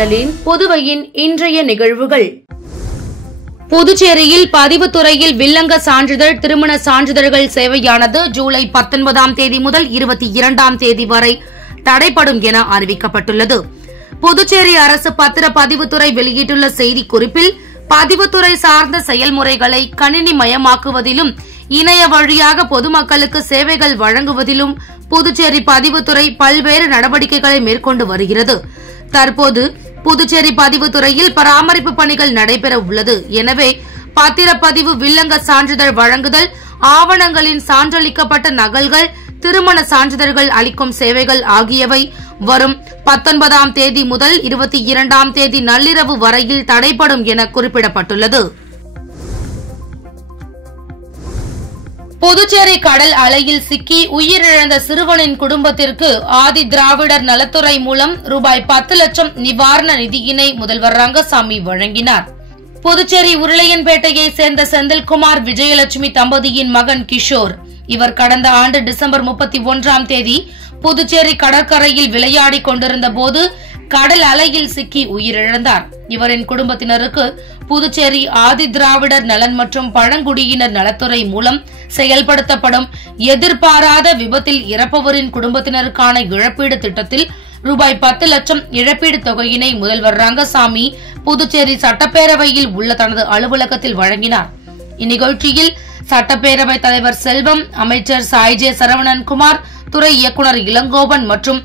சேனலின் புதுவையின் இன்றைய நிகழ்வுகள். புதுச்சேரியில் பதிவுத்துறையில் வில்லங்க சான்றிதழ் திருமண சான்றிதழ்கள் சேவையானது ஜூலை 19ஆம் தேதி முதல் 22ஆம் தேதி வரை தடைப்படும் என அறிவிக்கப்பட்டுள்ளது. புதுச்சேரி அரசு பத்திர பதிவுத்துறை வெளியிட்டுள்ள செய்திக்குறிப்பில் பதிவுத்துறை சார்ந்த செயல்முறைகளை கணினி மயமாக்குவதிலும் இணைய வழியாக பொதுமக்களுக்கு சேவைகள் வழங்குவதிலும் புதுச்சேரி பதிவுத்துறை பல்வேறு நடவடிக்கைகளை மேற்கொண்டு வருகிறது. தற்போது புதுச்சேரி பதிவுத்துறையில் பராமரிப்பு பணிகள் நடைபெற உள்ளது. எனவே பத்திரப்பதிவு வில்லங்க சான்றிதழ் வழங்குதல், ஆவணங்களின் சான்றளிக்கப்பட்ட நகல்கள், திருமண சான்றிதழ்கள் அளிக்கும் சேவைகள் ஆகியவை வரும் 19ஆம் தேதி முதல் 22ஆம் தேதி நள்ளிரவு வரையில் தடைப்படும் என குறிப்பிடப்பட்டுள்ளது. புதுச்சேரி கடல் அலையில் சிக்கி உயிரிழந்த சிறுவனின் குடும்பத்திற்கு ஆதி திராவிடர் நலத்துறை மூலம் ரூபாய் 10 லட்சம் நிவாரண நிதியினை முதல்வர் ரங்கசாமி வழங்கினார். புதுச்சேரி உருளையன்பேட்டையை சேர்ந்த செந்தில்குமார் விஜயலட்சுமி தம்பதியின் மகன் கிஷோர். இவர் கடந்த ஆண்டு டிசம்பர் 31ஆம் தேதி புதுச்சேரி கடற்கரையில் விளையாடிக் கொண்டிருந்த போது கடல் அலையில் சிக்கி உயிரிழந்தார். இவரின் குடும்பத்தினருக்கு புதுச்சேரி ஆதி திராவிடர் நலன் மற்றும் பழங்குடியினர் நலத்துறை மூலம் செயல்படுத்தப்படும் எதிர்பாராத விபத்தில் இறப்பவரின் குடும்பத்தினருக்கான இழப்பீடு திட்டத்தில் ரூபாய் 10 லட்சம் இழப்பீடு தொகையினை முதல்வர் ரங்கசாமி புதுச்சேரி சட்டப்பேரவையில் உள்ள தனது அலுவலகத்தில் வழங்கினார். இந்நிகழ்ச்சியில் சட்டப்பேரவைத் தலைவர் செல்வம், அமைச்சர் சாய்ஜே சரவணன்குமார், துறை இயக்குநர் இளங்கோவன் மற்றும்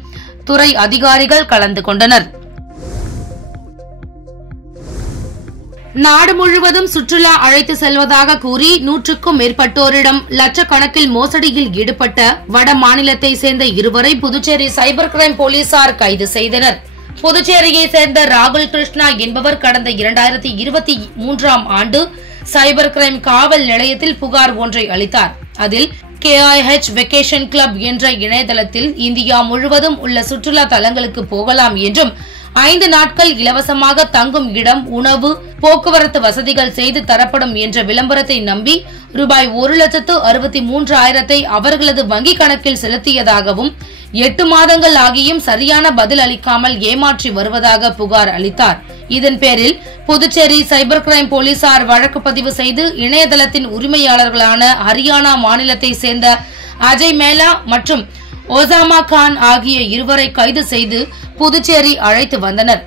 துறை அதிகாரிகள் கலந்து கொண்டனர். நாடு முழுவதும் சுற்றுலா அழைத்து செல்வதாக கூறி 100க்கும் மேற்பட்டோரிடம் லட்சக்கணக்கில் மோசடியில் ஈடுபட்ட வட மாநிலத்தை சேர்ந்த இருவரை புதுச்சேரி சைபர் கிரைம் போலீசார் கைது செய்தனர். புதுச்சேரியை சேர்ந்த ராகுல் கிருஷ்ணா என்பவர் கடந்த 2023ஆம் ஆண்டு சைபர் கிரைம் காவல் நிலையத்தில் புகார் ஒன்றை அளித்தார். அதில் KIH வெக்கேஷன் கிளப் என்ற இணையதளத்தில் இந்தியா முழுவதும் உள்ள சுற்றுலா தலங்களுக்கு போகலாம் என்றும் 5 நாட்கள் இலவசமாக தங்கும் இடம், உணவு, போக்குவரத்து வசதிகள் செய்து தரப்படும் என்ற விளம்பரத்தை நம்பி ரூபாய் 1,63,000 அவர்களது வங்கிக் கணக்கில் செலுத்தியதாகவும் 8 மாதங்கள் ஆகியும் சரியான பதில் அளிக்காமல் ஏமாற்றி வருவதாக புகார் அளித்தார். இதன் பேரில் புதுச்சேரி சைபர் கிரைம் போலீசார் வழக்கு பதிவு செய்து இணையதளத்தின் உரிமையாளர்களான ஹரியானா மாநிலத்தை சேர்ந்த அஜய் மேலா மற்றும் ஒசாமா கான் ஆகிய இருவரை கைது செய்து புதுச்சேரி அழைத்து வந்தனர்.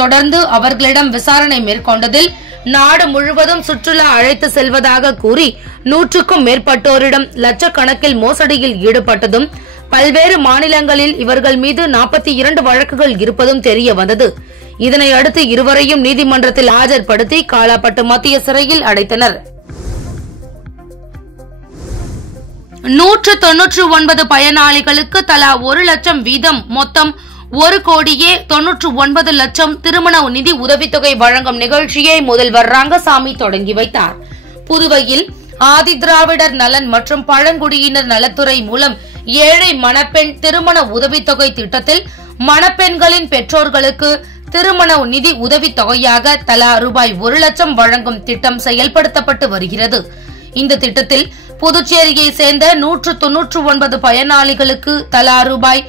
தொடர்ந்து அவர்களிடம் விசாரணை மேற்கொண்டதில் நாடு முழுவதும் சுற்றுலா அழைத்து செல்வதாக கூறி 100க்கும் மேற்பட்டோரிடம் லட்சக்கணக்கில் மோசடியில் ஈடுபட்டதும், பல்வேறு மாநிலங்களில் இவர்கள் மீது 42 வழக்குகள் இருப்பதும் தெரிய வந்தது. இதனை அடுத்து இருவரையும் நீதிமன்றத்தில் ஆஜர்படுத்தி காலாப்பட்டு மத்திய சிறையில் அடைத்தனர். 199 பயனாளிகளுக்கு தலா 1 லட்சம் வீதம் மொத்தம் 1,99 லட்சம் திருமண நிதி உதவித்தொகை வழங்கும் நிகழ்ச்சியை முதல்வர் ரங்கசாமி தொடங்கி வைத்தார். புதுவையில் ஆதி திராவிடர் நலன் மற்றும் பழங்குடியினர் நலத்துறை மூலம் ஏழை மணப்பெண் திருமண உதவித்தொகை திட்டத்தில் மணப்பெண்களின் பெற்றோர்களுக்கு திருமண நிதி உதவித்தொகையாக தலா ரூபாய் 1 லட்சம் வழங்கும் திட்டம் செயல்படுத்தப்பட்டு வருகிறது. இந்த திட்டத்தில் புதுச்சேரியை சேர்ந்த 199 பயனாளிகளுக்கு தலா ரூபாய்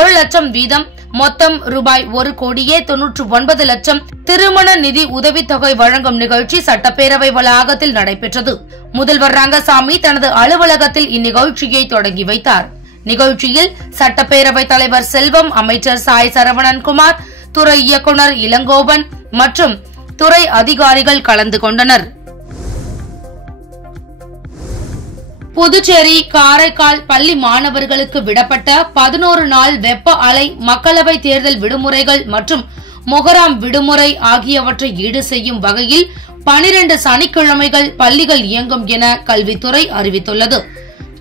1 லட்சம் வீதம் மொத்தம் ரூபாய் 1,99 லட்சம் திருமண நிதி உதவித்தொகை வழங்கும் நிகழ்ச்சி சட்டப்பேரவை வளாகத்தில் நடைபெற்றது. முதல்வர் ரங்கசாமி தனது அலுவலகத்தில் இந்நிகழ்ச்சியை தொடங்கி வைத்தார். நிகழ்ச்சியில் சட்டப்பேரவைத் தலைவர் செல்வம், அமைச்சர் சாய் சரவணன்குமார், துறை இயக்குநர் இளங்கோவன் மற்றும் துறை அதிகாரிகள் கலந்து கொண்டனர். புதுச்சேரி, காரைக்கால் பள்ளி மாணவர்களுக்கு விடப்பட்ட 11 நாள் வெப்ப அலை, மக்களவை தேர்தல் விடுமுறைகள் மற்றும் மொஹரம் விடுமுறை ஆகியவற்றை ஈடு செய்யும் வகையில் 12 சனிக்கிழமைகள் பள்ளிகள் இயங்கும் என கல்வித்துறை அறிவித்துள்ளது.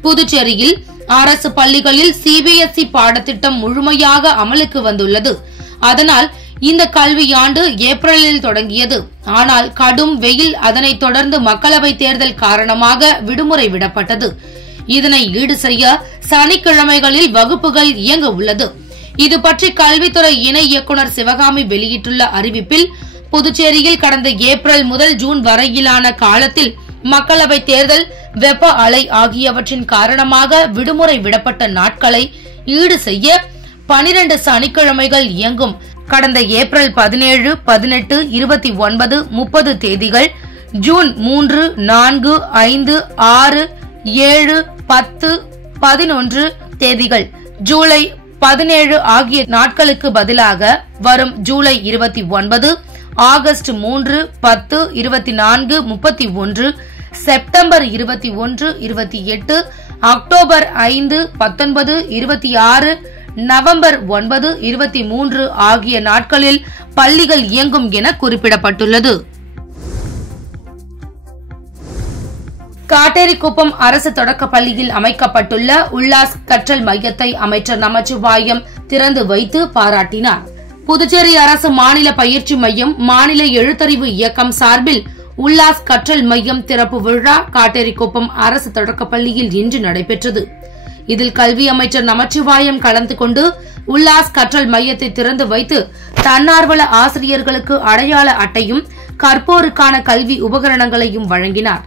புதுச்சேரியில் அரசு பள்ளிகளில் CBSE பாடத்திட்டம் முழுமையாக அமலுக்கு வந்துள்ளது. அதனால் இந்த கல்வியாண்டு ஏப்ரலில் தொடங்கியது. ஆனால் கடும் வெயில், அதனைத் தொடர்ந்து மக்களவை தேர்தல் காரணமாக விடுமுறை விடப்பட்டது. இதனை ஈடு செய்ய சனிக்கிழமைகளில் வகுப்புகள் இயங்க உள்ளது. இதுபற்றி கல்வித்துறை இணை இயக்குநர் சிவகாமி வெளியிட்டுள்ள அறிவிப்பில், புதுச்சேரியில் கடந்த ஏப்ரல் முதல் ஜூன் வரையிலான காலத்தில் மக்களவை தேர்தல், வெப்ப அலை ஆகியவற்றின் காரணமாக விடுமுறை விடப்பட்ட நாட்களை ஈடு செய்ய 12 சனிக்கிழமைகள் இயங்கும். கடந்த ஏப்ரல் 17, 18, 29, 30 தேதிகள், ஜூன் 3, 4, 5, 6, 7, 10, 11 தேதிகள், ஜூலை 17 ஆகிய நாட்களுக்கு பதிலாக வரும் July 29, August 3, 10, 24, 31, September 21, 28, October 5, 19, 26, November 9, 23 ஆகிய நாட்களில் பள்ளிகள் இயங்கும் என குறிப்பிடப்பட்டுள்ளது. காட்டேரிக்குப்பம் அரசு தொடக்கப் பள்ளியில் அமைக்கப்பட்டுள்ள உல்லாஸ் கற்றல் மையத்தை அமைச்சர் நமச்சிவாயம் திறந்து வைத்து பாராட்டினார். புதுச்சேரி அரசு மாநில பயிற்சி மையம், மாநில எழுத்தறிவு இயக்கம் சார்பில் உல்லாஸ் கற்றல் மையம் திறப்பு விழா காட்டேரிக்குப்பம் அரசு தொடக்கப் பள்ளியில் இன்று நடைபெற்றது. இதில் கல்வி அமைச்சர் நமச்சிவாயம் கலந்து கொண்டு உல்லாஸ் கற்றல் மையத்தை திறந்து வைத்து தன்னார்வல ஆசிரியர்களுக்கு அடையாள அட்டையும் கற்போருக்கான கல்வி உபகரணங்களையும் வழங்கினார்.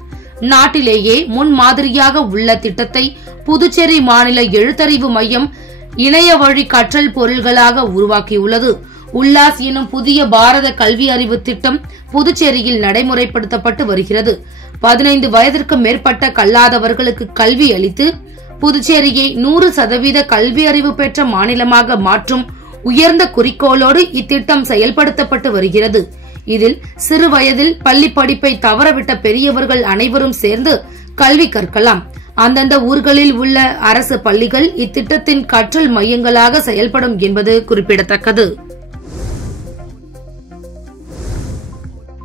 நாட்டிலேயே முன்மாதிரியாக உள்ள திட்டத்தை புதுச்சேரி மாநில எழுத்தறிவு மையம் இணைய வழி கற்றல் பொருள்களாக உருவாக்கியுள்ளது. உல்லாஸ் எனும் புதிய பாரத கல்வி அறிவு திட்டம் புதுச்சேரியில் நடைமுறைப்படுத்தப்பட்டு வருகிறது. 15 வயதிற்கு மேற்பட்ட கல்லாதவர்களுக்கு கல்வி அளித்து புதுச்சேரியை 100% கல்வி அறிவு பெற்ற மாநிலமாக மாற்றும் உயர்ந்த குறிக்கோளோடு இத்திட்டம் செயல்படுத்தப்பட்டு வருகிறது. இதில் சிறு வயதில் பள்ளி படிப்பை தவறவிட்ட பெரியவர்கள் அனைவரும் சேர்ந்து கல்வி கற்கலாம். அந்தந்த ஊர்களில் உள்ள அரசு பள்ளிகள் இத்திட்டத்தின் கற்றல் மையங்களாக செயல்படும் என்பது குறிப்பிடத்தக்கது.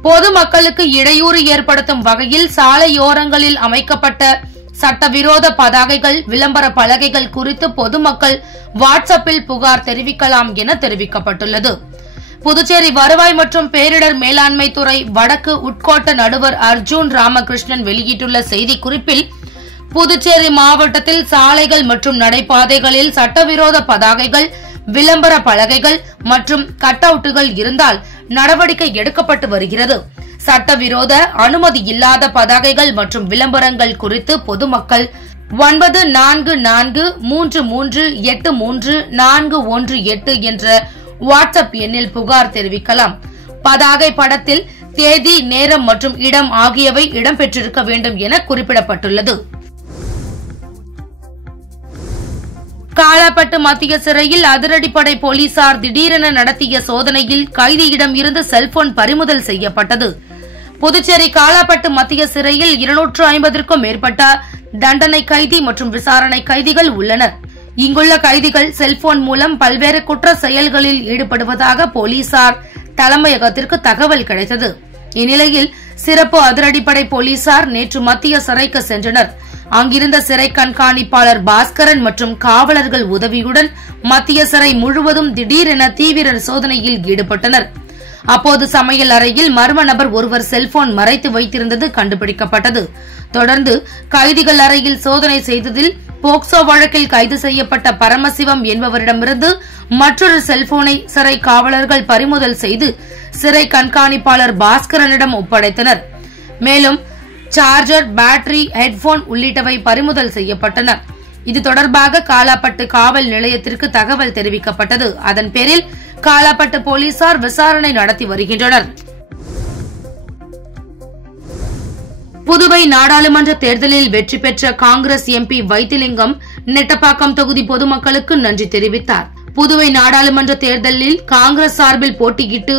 பொதுமக்களுக்கு இடையூறு ஏற்படுத்தும் வகையில் சாலையோரங்களில் அமைக்கப்பட்ட சட்டவிரோத பதாகைகள், விளம்பர பலகைகள் குறித்து பொதுமக்கள் வாட்ஸ்அப்பில் புகார் தெரிவிக்கலாம் என தெரிவிக்கப்பட்டுள்ளது. புதுச்சேரி வருவாய் மற்றும் பேரிடர் மேலாண்மை துறை வடக்கு உட்கோட்ட நடுவர் அர்ஜுன் ராமகிருஷ்ணன் வெளியிட்டுள்ள செய்திக்குறிப்பில், புதுச்சேரி மாவட்டத்தில் சாலைகள் மற்றும் நடைபாதைகளில் சட்டவிரோத பதாகைகள், விளம்பர பலகைகள் மற்றும் கட் அவுட்டுகள் இருந்தால் நடவடிக்கை எடுக்கப்பட்டு வருகிறது. சட்டவிரோத அனுமதி இல்லாத பதாகைகள் மற்றும் விளம்பரங்கள் குறித்து பொதுமக்கள் 9443383418 என்ற வாட்ஸ்அப் எண்ணில் புகார் தெரிவிக்கலாம். பதாகை படத்தில் தேதி, நேரம் மற்றும் இடம் ஆகியவை இடம்பெற்றிருக்க வேண்டும் என குறிப்பிடப்பட்டுள்ளது. காலாப்பட்டு மத்திய சிறையில் அதிரடிப்படை போலீசார் திடீரென நடத்திய சோதனையில் கைதியிடம் இருந்து செல்போன் பறிமுதல் செய்யப்பட்டது. புதுச்சேரி காலாப்பட்டு மத்திய சிறையில் 250க்கும் மேற்பட்ட தண்டனை கைதி மற்றும் விசாரணை கைதிகள் உள்ளனர். இங்குள்ள கைதிகள் செல்போன் மூலம் பல்வேறு குற்ற செயல்களில் ஈடுபடுவதாக போலீசார் தலைமையகத்திற்கு தகவல் கிடைத்தது. இந்நிலையில் சிறப்பு அதிரடிப்படை போலீசார் நேற்று மத்திய சிறைக்கு சென்றனர். அங்கிருந்த சிறை கண்காணிப்பாளர் பாஸ்கரன் மற்றும் காவலர்கள் உதவியுடன் மத்திய சிறை முழுவதும் திடீரென தீவிர சோதனையில் ஈடுபட்டனர். அப்போது சமையல் அறையில் மர்ம நபர் ஒருவர் செல்போன் மறைத்து வைத்திருந்தது கண்டுபிடிக்கப்பட்டது. தொடர்ந்து கைதிகள் அறையில் சோதனை செய்ததில் போக்சோ வழக்கில் கைது செய்யப்பட்ட பரமசிவம் என்பவரிடமிருந்து மற்றொரு செல்போனை சிறை காவலர்கள் பறிமுதல் செய்து சிறை கண்காணிப்பாளர் பாஸ்கரனிடம் ஒப்படைத்தனர். மேலும் சார்ஜர், பேட்டரி, ஹெட்போன் உள்ளிட்டவை பறிமுதல் செய்யப்பட்டன. இது தொடர்பாக காலாப்பட்டு காவல் நிலையத்திற்கு தகவல் தெரிவிக்கப்பட்டது. அதன் பேரில் காலாப்பட்டு போலீசார் விசாரணை நடத்தி வருகின்றனர். புதுவை நாடாளுமன்ற தேர்தலில் வெற்றி பெற்ற காங்கிரஸ் எம்பி வைத்திலிங்கம் நெட்டப்பாக்கம் தொகுதி பொதுமக்களுக்கு நன்றி தெரிவித்தார். புதுவை நாடாளுமன்ற தேர்தலில் காங்கிரஸ் சார்பில் போட்டியிட்டு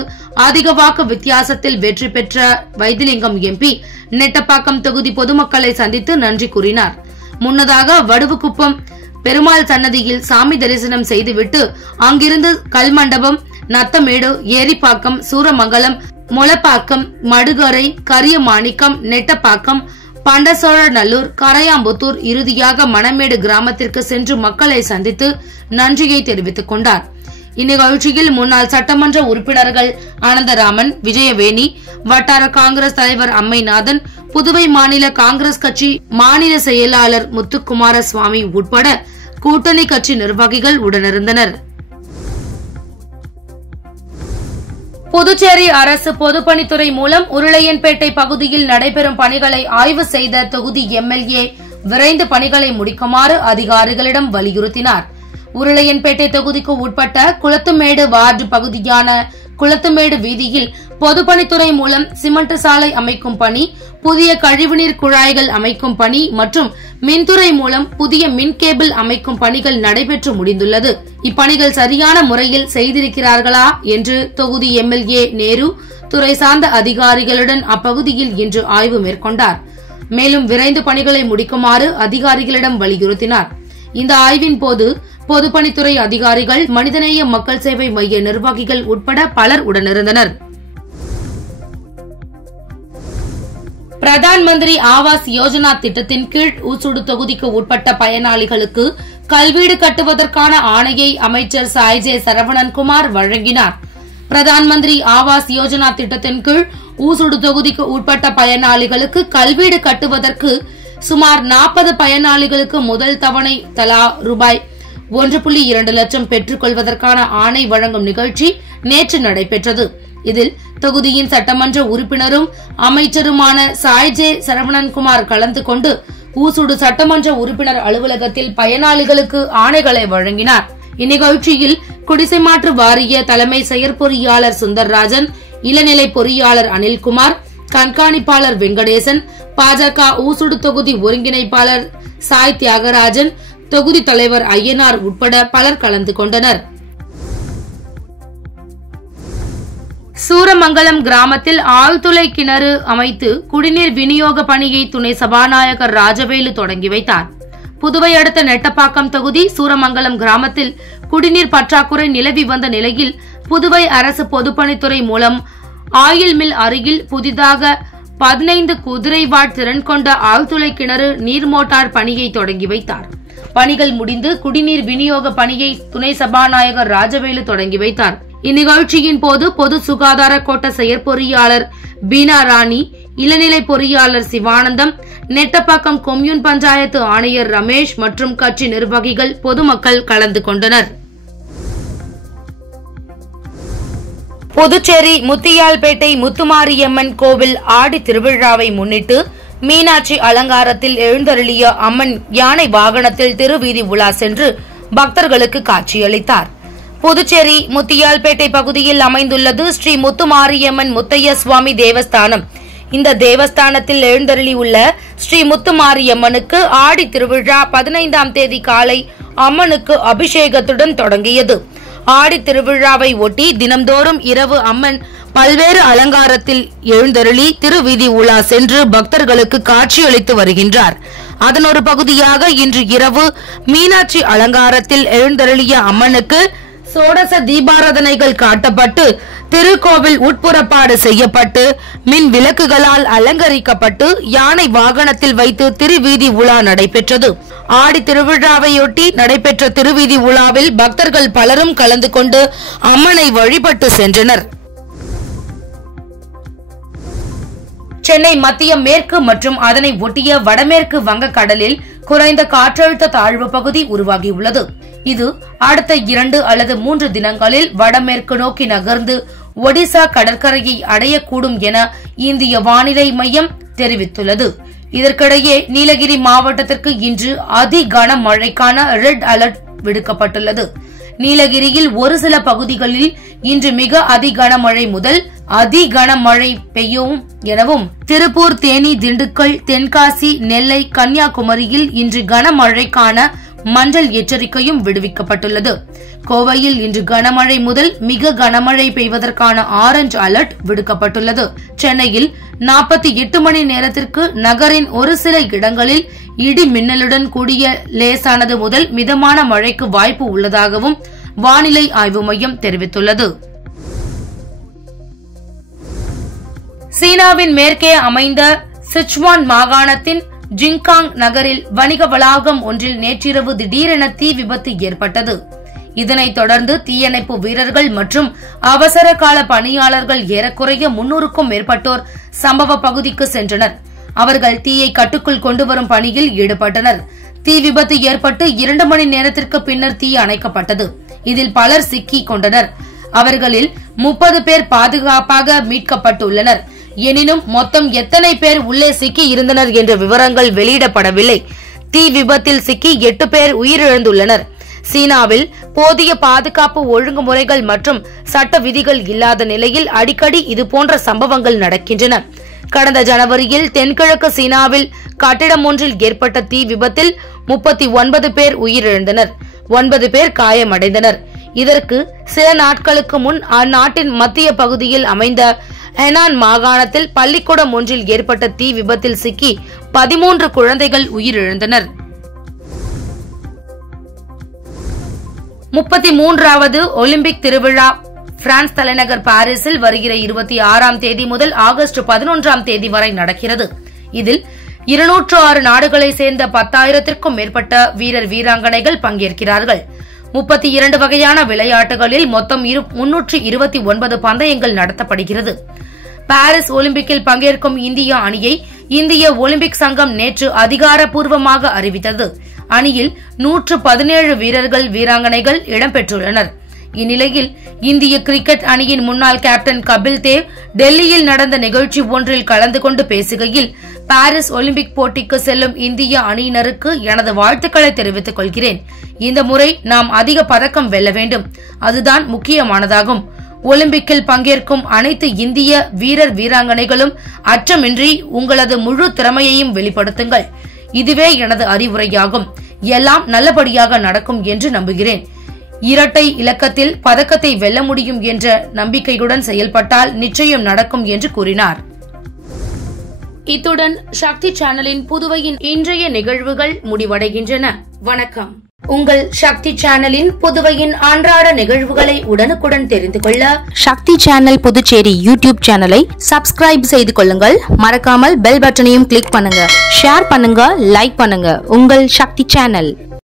அதிக வாக்கு வித்தியாசத்தில் வெற்றி பெற்ற வைத்திலிங்கம் எம்பி நெட்டப்பாக்கம் தொகுதி பொதுமக்களை சந்தித்து நன்றி கூறினார். முன்னதாக வடுவுக்குப்பம் பெருமாள் சன்னதியில் சாமி தரிசனம் செய்துவிட்டு அங்கிருந்து கல்மண்டபம், நத்தமேடு, ஏரிப்பாக்கம், சூரமங்கலம், மொளப்பாக்கம், மடுகரை, கரியமாணிக்கம், நெட்டப்பாக்கம், பண்டசோழநல்லூர், கரையாம்புத்தூர், இறுதியாக மணமேடு கிராமத்திற்கு சென்று மக்களை சந்தித்து நன்றியை தெரிவித்துக் கொண்டார். இந்நிகழ்ச்சியில் முன்னாள் சட்டமன்ற உறுப்பினர்கள் அனந்தராமன், விஜயவேணி, வட்டார காங்கிரஸ் தலைவர் அம்மைநாதன், புதுவை மாநில காங்கிரஸ் கட்சி மாநில செயலாளர் முத்துக்குமாரசுவாமி உட்பட கூட்டணி கட்சி நிர்வாகிகள் உடனிருந்தனர். புதுச்சேரி அரசு பொதுப்பணித்துறை மூலம் உருளையன்பேட்டை பகுதியில் நடைபெறும் பணிகளை ஆய்வு செய்த தொகுதி எம்எல்ஏ விரைந்து பணிகளை முடிக்குமாறு அதிகாரிகளிடம் வலியுறுத்தினார். உருளையன்பேட்டை தொகுதிக்கு உட்பட்ட குளத்துமேடு வார்டு பகுதியான குளத்துமேடு வீதியில் பொதுப்பணித்துறை மூலம் சிமெண்ட் சாலை அமைக்கும் பணி, புதிய கழிவுநீர் குழாய்கள் அமைக்கும் பணி மற்றும் மின்துறை மூலம் புதிய மின் கேபிள் அமைக்கும் பணிகள் நடைபெற்று முடிந்துள்ளது. இப்பணிகள் சரியான முறையில் செய்திருக்கிறார்களா என்று தொகுதி எம்எல்ஏ நேரு துறை சார்ந்த அதிகாரிகளுடன் அப்பகுதியில் இன்று ஆய்வு மேற்கொண்டார். மேலும் விரைந்து பணிகளை முடிக்குமாறு அதிகாரிகளிடம் வலியுறுத்தினார். இந்த ஆய்வின் போது பொதுப்பணித்துறை அதிகாரிகள், மனிதநேய மக்கள் சேவை மைய நிர்வாகிகள் உட்பட பலர் உடனிருந்தனர். பிரதான் மந்திரி ஆவாஸ் யோஜனா திட்டத்தின் கீழ் ஊசுடு தொகுதிக்கு உட்பட்ட பயனாளிகளுக்கு கல்வீடு கட்டுவதற்கான ஆணையை அமைச்சர் சாய்ஜே சரவணன்குமார் வழங்கினார். பிரதான் மந்திரி ஆவாஸ் யோஜனா திட்டத்தின் கீழ் ஊசுடு தொகுதிக்கு உட்பட்ட பயனாளிகளுக்கு கல்வீடு கட்டுவதற்கு சுமார் 40 பயனாளிகளுக்கு முதல் தவணை தலா ரூபாய் 1.2 லட்சம் பெற்றுக் கொள்வதற்கான ஆணை வழங்கும் நிகழ்ச்சி நேற்று நடைபெற்றது. இதில் தொகுதியின் சட்டமன்ற உறுப்பினரும் அமைச்சருமான சாய்ஜே சரவணன்குமார் கலந்து கொண்டு ஊசுடு சட்டமன்ற உறுப்பினர் அலுவலகத்தில் பயனாளிகளுக்கு ஆணைகளை வழங்கினார். இந்நிகழ்ச்சியில் குடிசை மாற்று வாரிய தலைமை செயற்பொறியாளர் சுந்தர்ராஜன், இளநிலை பொறியாளர் அனில்குமார், கண்காணிப்பாளர் வெங்கடேசன், பாஜக ஊசுடு தொகுதி ஒருங்கிணைப்பாளர் சாய் தியாகராஜன், தொகுதி தலைவர் ஐயனார் உட்பட பலர் கலந்து கொண்டனர். சூரமங்கலம் கிராமத்தில் ஆழ்துளை கிணறு அமைத்து குடிநீர் விநியோக பணியை துணை சபாநாயகர் ராஜவேலு தொடங்கி வைத்தார். புதுவை அடுத்த நெட்டப்பாக்கம் தொகுதி சூரமங்கலம் கிராமத்தில் குடிநீர் பற்றாக்குறை நிலவி வந்த நிலையில் புதுவை அரசு பொதுப்பணித்துறை மூலம் ஆயில் மில் அருகில் புதிதாக 15 குதிரைவாட் திறன் கொண்ட ஆழ்துளை கிணறு நீர் மோட்டார் பணியை தொடங்கி வைத்தார். பணிகள் முடிந்து குடிநீர் விநியோக பணியை துணை சபாநாயகர் ராஜவேலு தொடங்கி வைத்தார். இந்நிகழ்ச்சியின் போது பொது சுகாதார கோட்ட செயற்பொறியாளர் பீனா ராணி, இளநிலை பொறியாளர் சிவானந்தம், நெட்டப்பாக்கம் கொம்யூன் பஞ்சாயத்து ஆணையர் ரமேஷ் மற்றும் கட்சி நிர்வாகிகள், பொதுமக்கள் கலந்து கொண்டனர். புதுச்சேரி முத்தியால்பேட்டை முத்துமாரியம்மன் கோவில் ஆடி திருவிழாவை முன்னிட்டு மீனாட்சி அலங்காரத்தில் எழுந்தருளிய அம்மன் யானை வாகனத்தில் திருவீதி உலா சென்று பக்தர்களுக்கு காட்சியளித்தார். புதுச்சேரி முத்தியால்பேட்டை பகுதியில் அமைந்துள்ளது ஸ்ரீ முத்துமாரியம்மன் முத்தைய சுவாமி தேவஸ்தானம். இந்த தேவஸ்தானத்தில் எழுந்தருளியுள்ள ஸ்ரீ முத்துமாரியம்மனுக்கு ஆடி திருவிழா 15ஆம் தேதி காலை அம்மனுக்கு அபிஷேகத்துடன் தொடங்கியது. ஆடி திருவிழாவை ஒட்டி தினம்தோறும் இரவு அம்மன் பல்வேறு அலங்காரத்தில் எழுந்தருளி திருவீதி உலா சென்று பக்தர்களுக்கு காட்சியளித்து வருகின்றார். அதன் ஒரு பகுதியாக இன்று இரவு மீனாட்சி அலங்காரத்தில் எழுந்தருளிய அம்மனுக்கு சோடச தீபாராதனைகள் காட்டப்பட்டு திருக்கோவில் உட்புறப்பாடு செய்யப்பட்டு மின் விளக்குகளால் அலங்கரிக்கப்பட்டு யானை வாகனத்தில் வைத்து திருவீதி உலா நடைபெற்றது. ஆடி திருவிழாவையொட்டி நடைபெற்ற திருவீதி உலாவில் பக்தர்கள் பலரும் கலந்து கொண்டு அம்மனை வழிபட்டு சென்றனர். சென்னை மத்திய மேற்கு மற்றும் அதனை ஒட்டிய வடமேற்கு வங்கக்கடலில் குறைந்த காற்றழுத்த தாழ்வு பகுதி உருவாகியுள்ளது. இது அடுத்த 2 அல்லது 3 தினங்களில் வடமேற்கு நோக்கி நகர்ந்து ஒடிசா கடற்கரையை அடையக்கூடும் என இந்திய வானிலை மையம் தெரிவித்துள்ளது. இதற்கிடையே நீலகிரி மாவட்டத்திற்கு இன்று அதி கனமழைக்கான ரெட் அலர்ட் விடுக்கப்பட்டுள்ளது. நீலகிரியில் ஒரு சில பகுதிகளில் இன்று மிக அதி கனமழை முதல் அதி கனமழை பெய்யும் எனவும், திருப்பூர், தேனி, திண்டுக்கல், தென்காசி, நெல்லை, கன்னியாகுமரியில் இன்று கனமழைக்கான மஞ்சள் எச்சரிக்கையும் விடுவிக்கப்பட்டுள்ளது. கோவையில் இன்று கனமழை முதல் மிக கனமழை பெய்வதற்கான ஆரஞ்சு அலர்ட் விடுக்கப்பட்டுள்ளது. சென்னையில் 48 மணி நேரத்திற்கு நகரின் ஒரு சில இடங்களில் இடி மின்னலுடன் கூடிய லேசானது முதல் மிதமான மழைக்கு வாய்ப்பு உள்ளதாகவும் வானிலை ஆய்வு மையம் தெரிவித்துள்ளது. சீனாவின் மேற்கே அமைந்த சிச்சுவான் மாகாணத்தின் ஜிங்காங் நகரில் வணிக வளாகம் ஒன்றில் நேற்றிரவு திடீரென தீ விபத்து ஏற்பட்டது. இதனைத் தொடர்ந்து தீயணைப்பு வீரர்கள் மற்றும் அவசர கால பணியாளர்கள் ஏறக்குறைய 300க்கும் மேற்பட்டோர் சம்பவ பகுதிக்கு சென்றனர். அவர்கள் தீயை கட்டுக்குள் கொண்டுவரும் பணியில் ஈடுபட்டனர். தீ விபத்து ஏற்பட்டு 2 மணி நேரத்திற்கு பின்னர் தீ அணைக்கப்பட்டது. இதில் பலர் சிக்கிக் கொண்டனர். அவர்களில் 30 பேர் பாதுகாப்பாக மீட்கப்பட்டுள்ளனர். எனினும் மொத்தம் எத்தனை பேர் உள்ளே சிக்கி இருந்தனர் என்ற விவரங்கள் வெளியிடப்படவில்லை. தீ விபத்தில் சிக்கி 8 பேர் உயிரிழந்துள்ளனர். சீனாவில் போதிய பாதுகாப்பு ஒழுங்குமுறைகள் மற்றும் சட்ட விதிகள் இல்லாத நிலையில் அடிக்கடி இதுபோன்ற சம்பவங்கள் நடக்கின்றன. கடந்த ஜனவரியில் தென்கிழக்கு சீனாவில் கட்டிடம் ஒன்றில் ஏற்பட்ட தீ விபத்தில் 39 பேர் உயிரிழந்தனர், 9 பேர் காயமடைந்தனர். இதற்கு சில நாட்களுக்கு முன் அந்நாட்டின் மத்திய பகுதியில் அமைந்த ஹெனான் மாகாணத்தில் பள்ளிக்கூடம் ஒன்றில் ஏற்பட்ட தீ விபத்தில் சிக்கி 13 குழந்தைகள் உயிரிழந்தனர். 33வது ஒலிம்பிக் திருவிழா பிரான்ஸ் தலைநகர் பாரிஸில் வருகிற 26ஆம் தேதி முதல் ஆகஸ்ட் 11ஆம் தேதி வரை நடக்கிறது. இதில் 206 நாடுகளை சேர்ந்த 10,000த்திற்கும் மேற்பட்ட வீரர் வீராங்கனைகள் பங்கேற்கிறார்கள். 32 வகையான விளையாட்டுகளில் மொத்தம் 329 பந்தயங்கள் நடத்தப்படுகிறது. பாரிஸ் ஒலிம்பிக்கில் பங்கேற்கும் இந்திய அணியை இந்திய ஒலிம்பிக் சங்கம் நேற்று அதிகாரப்பூர்வமாக அறிவித்தது. அணியில் 117 வீரர்கள் வீராங்கனைகள் இடம்பெற்றுள்ளனர். இந்நிலையில் இந்திய கிரிக்கெட் அணியின் முன்னாள் கேப்டன் கபில் தேவ் டெல்லியில் நடந்த நிகழ்ச்சி ஒன்றில் கலந்து கொண்டு பேசுகையில், பாரிஸ் ஒலிம்பிக் போட்டிக்கு செல்லும் இந்திய அணியினருக்கு எனது வாழ்த்துக்களை தெரிவித்துக் கொள்கிறேன். இந்த முறை நாம் அதிக பதக்கம் வெல்ல வேண்டும், அதுதான் முக்கியமானதாகும். ஒலிம்பிக்கில் பங்கேற்கும் அனைத்து இந்திய வீரர் வீராங்கனைகளும் அச்சமின்றி உங்களது முழு திறமையையும் வெளிப்படுத்துங்கள். இதுவே எனது அறிவுரையாகும். எல்லாம் நல்லபடியாக நடக்கும் என்று நம்புகிறேன். இரட்டை இலக்கத்தில் பதக்கத்தை வெல்ல முடியும் என்ற நம்பிக்கையுடன் செயல்பட்டால் நிச்சயம் நடக்கும் என்று கூறினார். இத்துடன் சக்தி சேனலின் புதுவையின் இன்றைய நிகழ்வுகள் முடிவடைகின்றன. வணக்கம். உங்கள் சக்தி சேனலின் புதுவையின் அன்றாட நிகழ்வுகளை உடனுக்குடன் தெரிந்து கொள்ள சக்தி சேனல் புதுச்சேரி யூடியூப் சேனலை சப்ஸ்கிரைப் செய்து கொள்ளுங்கள். மறக்காமல் பெல் பட்டனையும் கிளிக் பண்ணுங்க, ஷேர் பண்ணுங்க, லைக் பண்ணுங்க. உங்கள் சக்தி சேனல்.